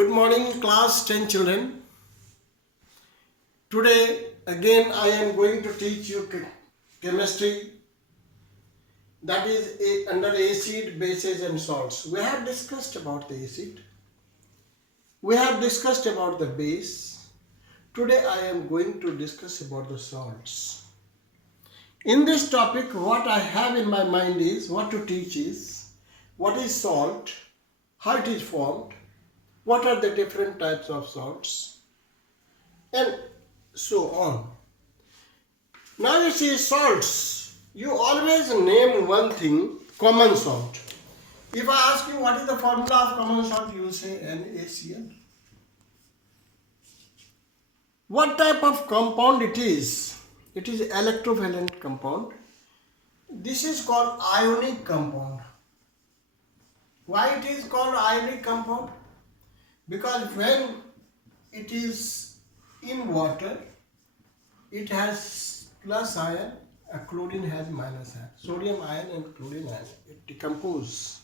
Good morning, class 10 children. Today, again, I am going to teach you chemistry, that is under acid, bases and salts. We have discussed about the acid. We have discussed about the base. Today, I am going to discuss about the salts. In this topic, what I have in my mind is, what to teach is, what is salt, how it is formed, what are the different types of salts, and so on. Now you see salts, you always name one thing, common salt. If I ask you what is the formula of common salt, you say NaCl. What type of compound it is? It is electrovalent compound. This is called ionic compound. Why it is called ionic compound? Because when it is in water, it has plus ion, chlorine has minus ion. Sodium ion and chlorine ion, it decomposes.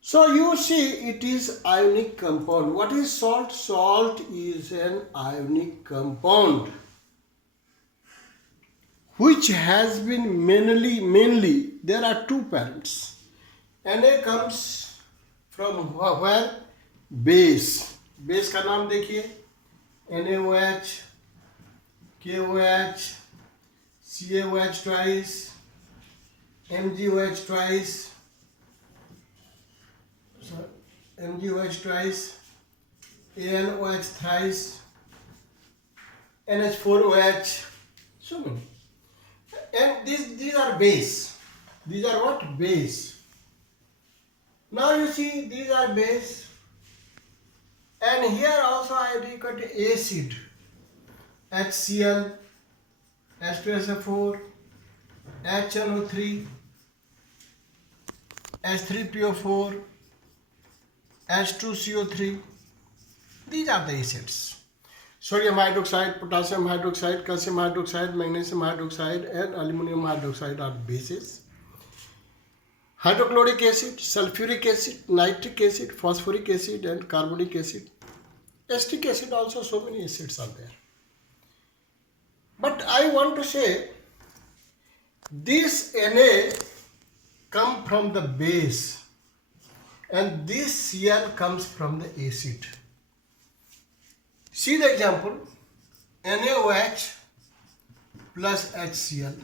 So you see it is ionic compound. What is salt? Salt is an ionic compound which has been mainly there are two parents. Na comes from where? Base. Base का नाम देखिए, NaOH, KOH, CaOH twice, MgOH twice, MgOH twice, AnOH thrice, NH4OH, so many. And these are base. These are what? Base. Now you see these are base. And here also I record acid. HCl, H2SO4, HNO3, H3PO4, H2CO3. These are the acids. Sodium hydroxide, potassium hydroxide, calcium hydroxide, magnesium hydroxide and aluminum hydroxide are bases. Hydrochloric acid, sulfuric acid, nitric acid, phosphoric acid and carbonic acid. Acetic acid also, so many acids are there. But I want to say, this Na come from the base and this Cl comes from the acid. See the example, NaOH plus HCl.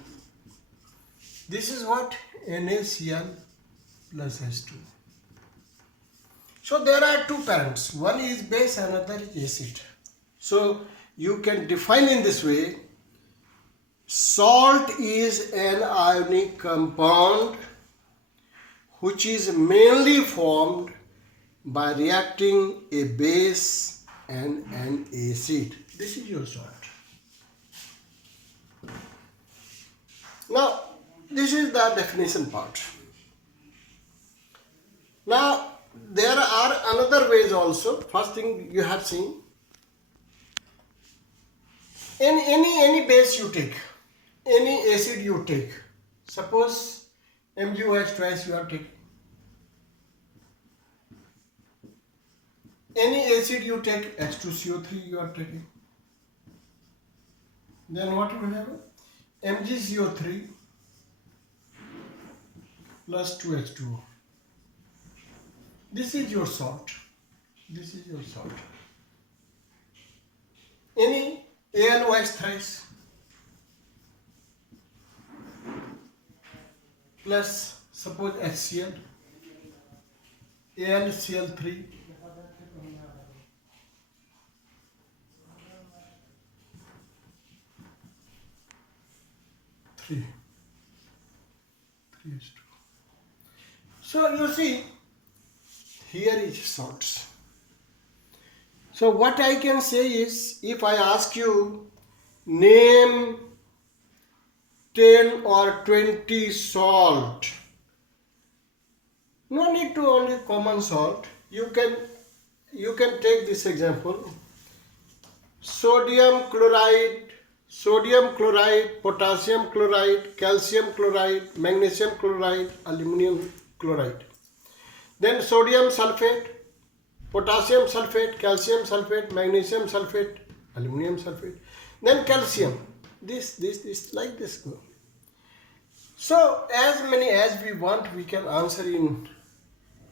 This is what? NaCl plus H2. So there are two parents. One is base, another is acid. So you can define in this way. Salt is an ionic compound which is mainly formed by reacting a base and an acid. This is your salt. Now, this is the definition part. Now, there are another ways also. First thing you have seen. In any base you take, any acid you take. Suppose MgOH twice you are taking. Any acid you take, H2CO3 you are taking. Then what will happen? MgCO3 plus 2H2O. This is your salt. This is your salt. Any AnOH thrice plus suppose HCl, AnCl3, three H2O. So you see, here is salts. So what I can say is, if I ask you, name 10 or 20 salt, no need to only common salt. You can take this example. Sodium chloride, potassium chloride, calcium chloride, magnesium chloride, aluminum chloride. Then sodium sulfate, potassium sulfate, calcium sulfate, magnesium sulfate, aluminum sulfate, then calcium. This like this go. So as many as we want, we can answer in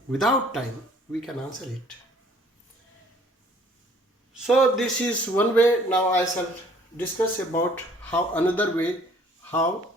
without time. We can answer it. So this is one way. Now I shall discuss about how another way how